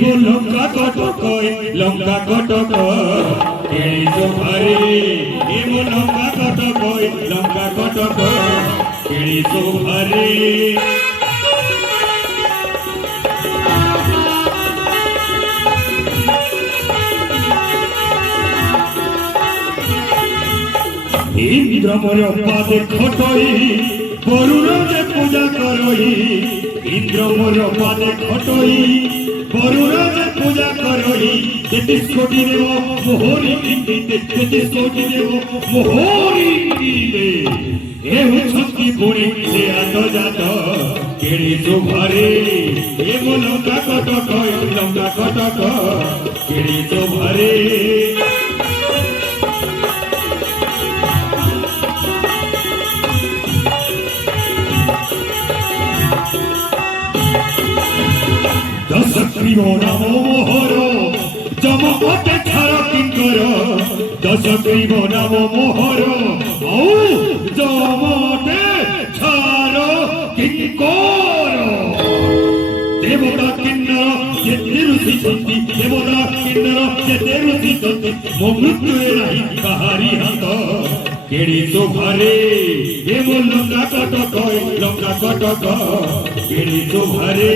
वो लंका कटक केड़ी शोभारे ये वो लंका कटक केड़ी शोभारे इंद्र मोर पादे खटई बरुण जे पूजा करई इंद्र मोर पादे खटई बरुण जे पूजा करई 33 कोटी देव मोहरी इंदिते 33 कोटी देव मोहरी इंदिते ए हुछकी पुणी से आत जात केड़ी शोभारे ए मो लंका कटक केड़ी शोभारे दशग्रीव नाम मोहर जमपते छार किंकर दशग्रीव नाम मोहर जमते छार किंकर देवता किन्नर जेते ऋषि छंती देवता किन्नर जेते ऋषि छंती मो मृत्युरे नाही काहारी हात केड़ी शोभारे ए मो लंका कटक केड़ी शोभारे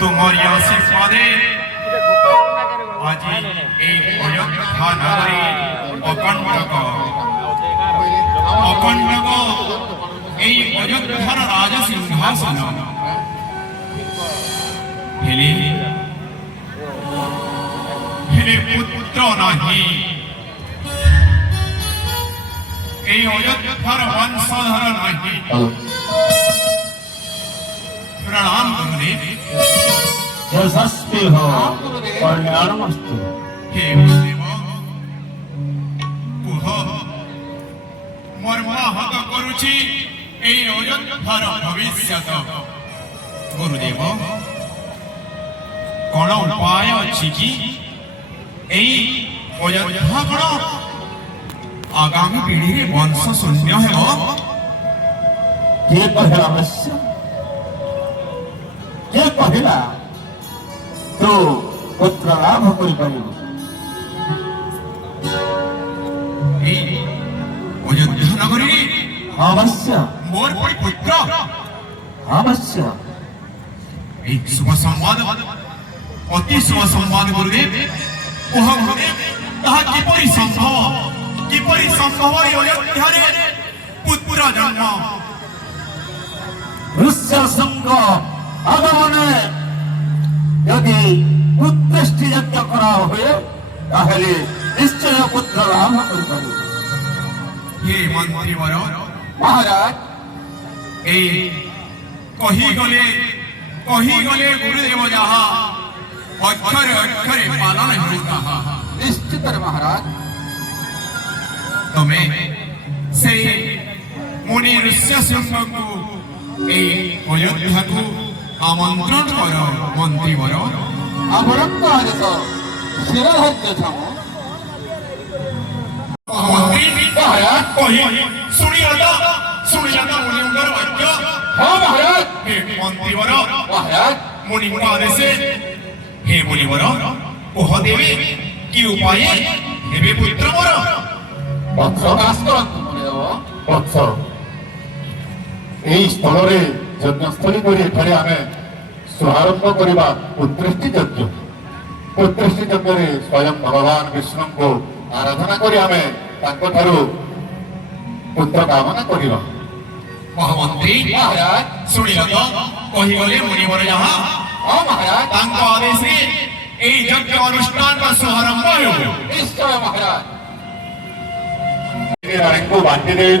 तुम्हारी आशीर्वादे आज एक अयोध्या नगरी अखंडक এই অযোধ্যার রাজ সিংহাসন হেলে পুত্র নাহি এই অযোধ্যার বংশধর নাহি प्रणाम गुरुदेव यशस्वी हो कल्याणमस्तु हे गुरुदेव कुह मर्माहत करुछि ए अयोध्यार भविष्यत गुरुदेव कोन उपाय अछि कि ए अयोध्या कोन आगामी पीढ़ी रे वंश शून्य हेबो के कहे अवश्य के कहला तो पुत्र लाभ कर पाइबो अयोध्या नगरी अवश्य मोर कोई पुत्र अवश्य एक शुभ संवाद अति शुभ संवाद गुरुदेव ओह गुरुदेव ताहा किपरि संभव अयोध्या रे पुत्र जन्म ऋष्य संग आगमने यदि उत्कृष्टि यज्ञ करा हुए ताहले निश्चय पुत्र लाभ कर पाइबो हे मंत्री वर महाराज ए कही गले गुरुदेव जहा अक्षरे अक्षरे पालन होता निश्चित महाराज तमे से मुनि ऋष्य सिंह को ए अयोध्या को आमंत्रण कर मंत्री वर अवरंत आदेश शिरधार्य छम मंत्री महाराज कही सुनियादा मुनिंगर वाक्य हाँ महाराज हे मंत्री वर महाराज मुनिंगर आदेश हे मुनिवर ओह देवे कि उपाय हेबे पुत्र वर वत्स दास करंतु मुनिदेव वत्स এই স্থলরে যজ্ঞস্থলী করে এখানে আমি শুভারম্ভ করিবা উৎকৃষ্টি যজ্ঞরে স্বয়ং ভগবান বিষ্ণুଙ୍କୁ আরাধনা করি আমি তাଙ୍କଠାରୁ পুত্র কামনা করিবা মহামন্ত্রী মহারাজ শুনিল তো কহিগলে মুনিবর যাহা হ্যাঁ মহারাজ তাঙ্ক আদেশে এই যজ্ঞ অনুষ্ঠানର শুভারম্ভ ହେବ নিশ্চয় মহারাজ রানীଙ୍କୁ ବାଣ୍ଟି ଦେଇ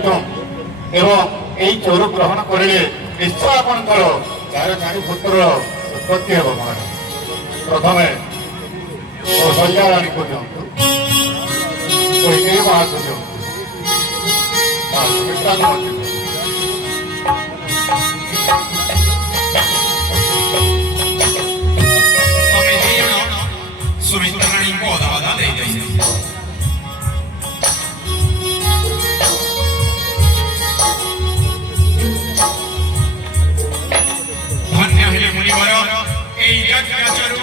ଏବଂ এই চৌর গ্রহণ করলে নিশ্চয় আপনার ଚାରି ପୁତ୍ର ଉତ୍ପତ୍ତି ହେବ ମହାରାଜ। ପ୍ରଥମେ କୌଶଲ୍ୟା ରାଣୀକୁ ଦିଅନ୍ତୁ, କୈକେୟୀ ମାଆକୁ ଦିଅନ୍ତୁ, ସୁମିତ୍ରାକୁ ମଧ୍ୟ ଦିଅନ୍ତୁ। ତମେ ଦି ଜଣ ସୁମିତ୍ରା ରାଣୀଙ୍କୁ ଅଧା ଅଧା ଦେଇଦେଇଛ। ଧନ୍ୟ ହେଲେ ମୁନିବର এই যজ্ঞাচরু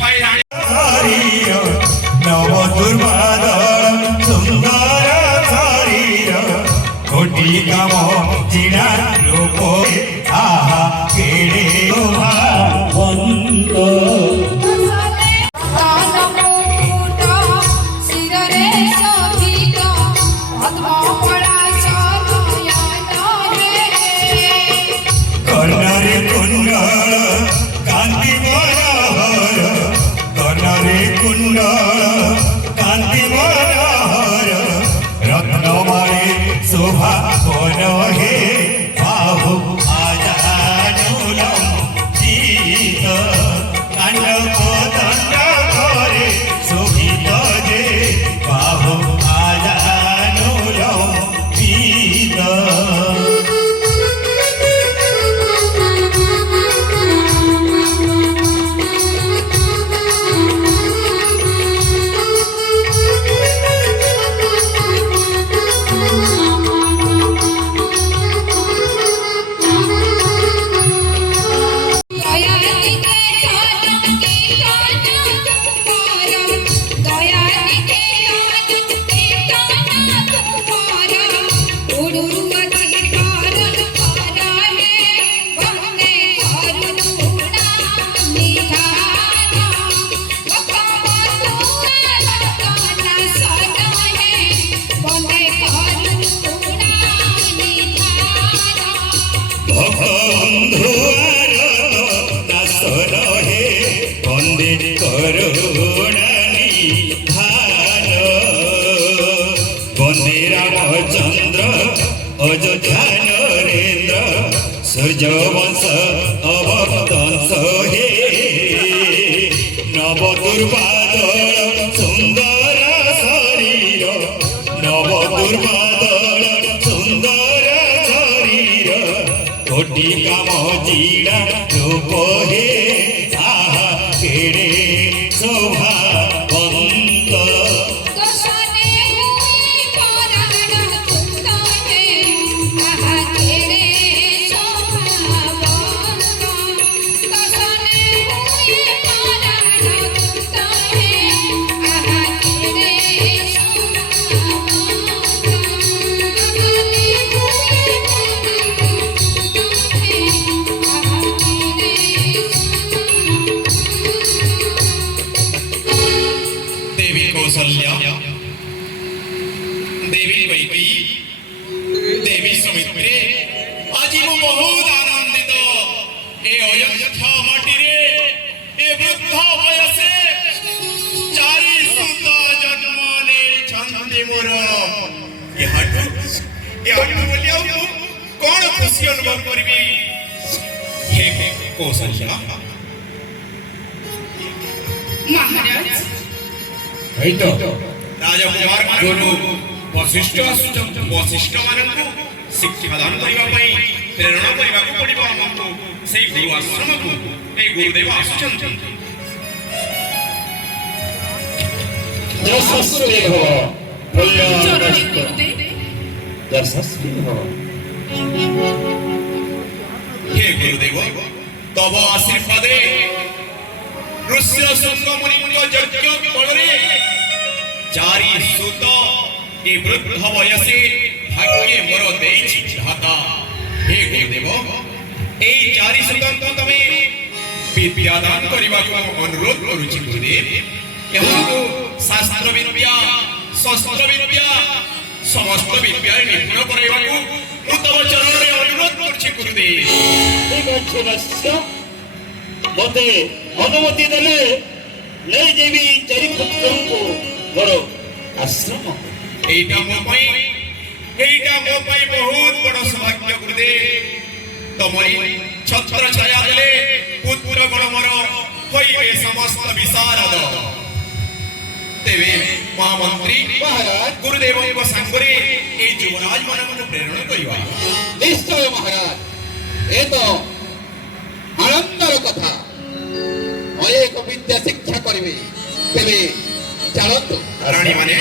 হইরাণী শরীর নব দুর্বাদল সুন্দর শরীর কোটি কাম জিনা রূপ আহা কেড়ে বন্ত কর্ণরে কুণ্ডল কান্তি মনোহর কর্ণরে কুণ্ডল কান্তি মনোহর রত্নময় শোভা বন হে বাহু আজানুলম গীত কাণ্ডব দণ্ড করে শোভিত যে বাহু আজানুলম গীত বন্দে করুণানি ধান বন্দে রামচন্দ্র অযোধ্যা নরেন্দ্র সূর্যবংশ অবদংশ হে নব দুর্বাদল সুন্দর শরীর নব দুর্বাদল সুন্দর শরীর কোটি কাম জিড়া রূপ হে আহা কেড়ে শোভা বন্ত দেবী কৌশল্যা, দেবী কৈকেয়ী, দেবী সুমিত্রে আজি মু বহুত আনন্দিত। এ অযোধ্যা মাটিরে এ বৃদ্ধ বয়সে চারি সুত জন্ম নেইছন্তি মোর। এহাঠু বলি ଆଉ ମୁଁ କଣ ଖୁସି ଅନୁଭବ କରିବି। ହେ କୌଶଲ୍ୟା, মহারাজ এই তো রাজকুমার গুরু বশিষ্ঠ আସୁଛନ୍ତି। ବଶିଷ୍ଠ ମାନଙ୍କୁ ଶିକ୍ଷାଦାନ କରିବା ପାଇଁ ପ୍ରେରଣ କରିବାକୁ ପଡ଼ିବ ଆମକୁ। ସେଇ ଗୁରୁ ଆଶ୍ରମକୁ ଏଇ ଗୁରୁଦେବ ଆସୁଛନ୍ତି। যশস্বী ভব কল্যাণ চরণে গুরুদেব যশস্বী ভব হে গুরুদেব, তব আশীর্বাদে ঋষ্য ଶୁଙ୍ଗ ମୁନିଙ୍କ ଯଜ୍ଞ ଫଳରେ ଚାରି ସୁତ ଏ ବୃଦ୍ଧ ବୟସେ ଭାଗ୍ୟ ମୋର ଦେଇଛି ଭ୍ରାତା। ହେ ଗୁରୁଦେବ, এই ଚାରି ସୁତଙ୍କୁ ତମେ ବିଦ୍ୟାଦାନ କରିବାକୁ ଅନୁରୋଧ କରୁଛି ଗୁରୁଦେବ। ଏମାନଙ୍କୁ ଶାସ୍ତ୍ର ବିଦ୍ୟା, ଶସ୍ତ୍ର ବିଦ୍ୟା, ସମସ୍ତ ବିଦ୍ୟାରେ ନିପୁଣ କରାଇବାକୁ ମୁଁ ତମ ଚରଣରେ ଅନୁରୋଧ କରୁଛି ଗୁରୁଦେବ। ঠিক আছে বৎস, মতে অনুমতি দেলে নেই দেবী চারি পুত্রଙ୍କୁ ମୋର ଆଶ୍ରମ। এইটা ମୋ ପାଇଁ ବହୁତ ବଡ଼ ସୌଭାଗ୍ୟ ଗୁରୁଦେବ। ତମରି ଛତ୍ର ଛାୟା ଦେଲେ ପୁତ୍ର ଗଣ ମୋର ହୋଇବେ ସମସ୍ତ ବିଶାରଦ। ତେବେ ମହାମନ୍ତ୍ରୀ ମହାରାଜ ଗୁରୁଦେବଙ୍କ ସାଙ୍ଗରେ এই ଯୁବରାଜ ମାନଙ୍କୁ ପ୍ରେରଣ କରିବା। ନିଶ୍ଚୟ ମହାରାଜ, ଏ ତ ଆନନ୍ଦର କଥା। ଅନେକ ବିଦ୍ୟା ଶିକ୍ଷା କରିବେ। ତେବେ ଚାଲନ୍ତୁ। ରାଣୀମାନେ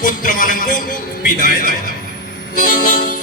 ପୁତ୍ରମାନଙ୍କୁ ବିଦାୟ ଦେବା।